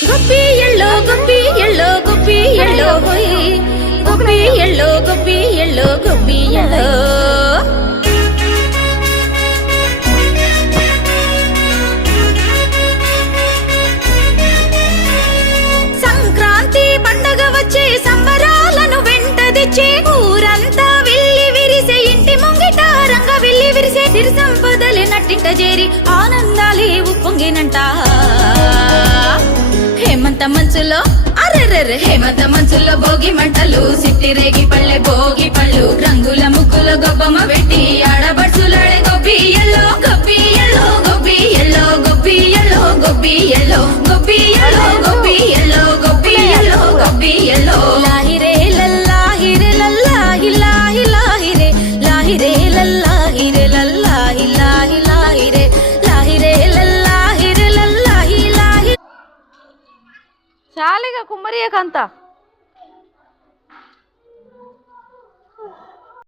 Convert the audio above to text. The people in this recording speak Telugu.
గుబ్బి ఎల్లో గుబ్బి ఎల్లో గుబ్బి ఎల్లో హోయ్ గుబ్బి ఎల్లో గుబ్బి ఎల్లో గుబ్బి ఎల్లో సంక్రాంతి పండగ వచ్చే సంబరాలను వెంట తెచ్చే ఊరంతా విల్లి విరిసే ఇంటి ముంగిట రంగ విల్లి విరిసే సిరి సంపదలే నట్టింట చేరి ఆనందాలే ఉప్పొంగినంట హేమంత మంచులో అరెరెరె హేమంత మంచులో భోగి మంటలు సిట్టి రేగి పళ్ళె భోగి పళ్ళు రంగుల ముగ్గుల గొబ్బమ్మ పెట్టి ఆడబడుచులాడే గొబ్బి ఎల్లో గొబ్బి ఎల్లో గొబ్బి ఎల్లో గొబ్బి ఎల్లో గొబ్బి ఎల్లో గొబ్బి ఎల్లో గొబ్బి ఎల్లో గొబ్బి ఎల్లో గొబ్బి ఎల్లో లాహిరే లల్లాహిరే లల్లాహి లాహి లాహిరే లాహిరే లల్లాహిరే లల్లాహి లాహి లాహిరే లాహిరే లల్లాహిరే లల్లాహి లాహి చాలిగా కుమ్మరియకంతా